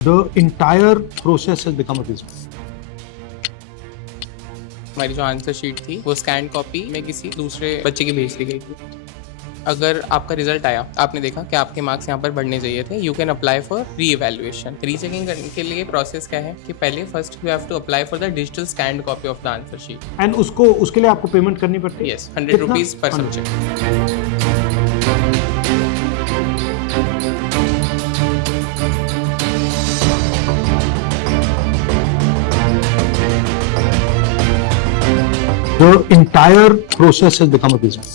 The entire process has become abysmal. हमारी जो answer sheet थी वो स्कैन कॉपी में किसी दूसरे बच्चे की भेज दी गई थी। अगर आपका रिजल्ट आया, आपने देखा कि आपके मार्क्स यहाँ पर बढ़ने चाहिए थे, you can apply for reevaluation. Rechecking करने के लिए प्रोसेस क्या है कि पहले first you have to apply for the digital scanned copy of the answer sheet. And उसके लिए आपको पेमेंट करनी पड़ती है? Yes, 100 rupees per subject. The entire process has become abysmal.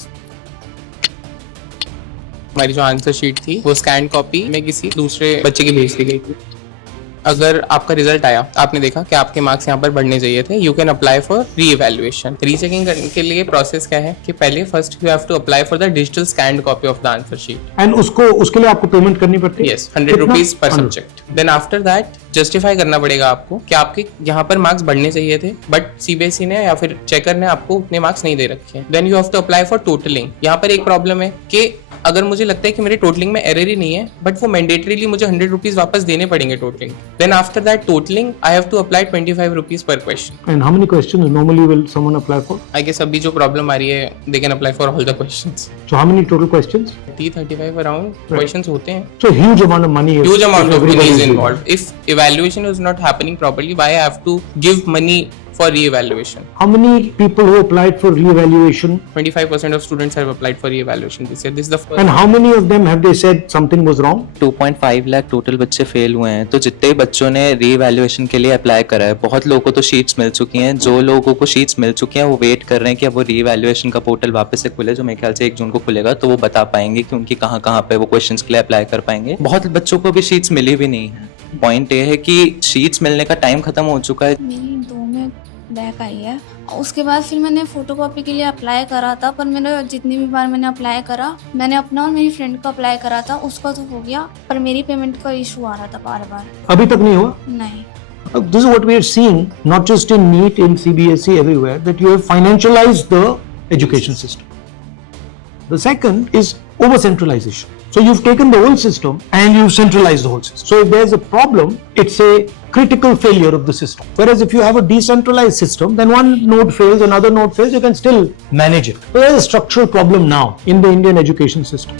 हमारी जो आंसर शीट थी वो स्कैन कॉपी में किसी दूसरे बच्चे की भेज दी गई थी। अगर आपका रिजल्ट आया, आपने देखा कि आपके मार्क्स यहाँ पर बढ़ने चाहिए थे, you can apply for reevaluation. Rechecking करने के लिए प्रोसेस क्या है कि पहले first you have to apply for the digital scanned copy of the answer sheet. And उसके लिए आपको पेमेंट करनी पड़ती है? Yes, 100 rupees per subject. Then after that justify करना पड़ेगा आपको कि आपके यहाँ पर मार्क्स बढ़ने चाहिए थे, बट सीबीएसई ने या फिर चेकर ने आपको उतने मार्क्स नहीं दे रखे हैं। Then you have to apply for totalling. यहाँ पर एक प्रॉब्लम है कि अगर मुझे लगता है कि मेरे टोटलिंग में एरर ही नहीं है, बट वो मैंडेटरीली मुझे 100 रुपीज वापस देने पड़ेंगे totalling. Then after that totalling I have to apply 25 rupees per question. And how many questions normally will someone apply for? I guess अभी जो प्रॉब्लम आ रही है, they can apply for all the questions. So how many total questions? 35 around questions होते हैं। So huge amount of money. Huge amount of money is doing. involved. If evaluation is not happening properly, why I have to give money for re-evaluation? How many people who applied for re-evaluation? 25% of students have applied for re-evaluation this year. This is the first. And how many of them have they said something was wrong? 2.5 lakh total बच्चे fail हुए हैं। तो जितने बच्चों ने री evaluation के लिए अप्लाई करा है, बहुत लोगों को तो शीट्स मिल चुकी हैं। जो लोगों को शीट्स मिल चुकी हैं वो वेट कर रहे हैं कि अब वो री इवैल्यूएशन का पोर्टल वापस से खुले, जो मेरे ख्याल से 1 जून को खुलेगा, तो वो बता पाएंगे कि उनकी कहाँ पे वो क्वेश्चंस के लिए अप्लाई कर पाएंगे। बहुत बच्चों को भी शीट्स मिली भी नहीं है। पॉइंट ये है कि शीट्स मिलने का टाइम खत्म हो चुका है। मेरी 2 में बैक आई है। उसके बाद फिर मैंने फोटोकॉपी के लिए अप्लाई करा था, पर मेरा जितनी भी बार मैंने अप्लाई करा, मैंने अपना और मेरी फ्रेंड का अप्लाई करा था, उसका तो हो गया, पर मेरी पेमेंट का इशू आ रहा था बार बार। अभी तक नहीं हुआ? नहीं। This is what we are seeing, not just in NEET, in CBSE, everywhere, that you have financialized the education system. The second is over-centralization. So you've taken the whole system and you've centralized the whole system. So if there's a problem, it's a critical failure of the system. Whereas if you have a decentralized system, then one node fails, another node fails, you can still manage it. So there's a structural problem now in the Indian education system.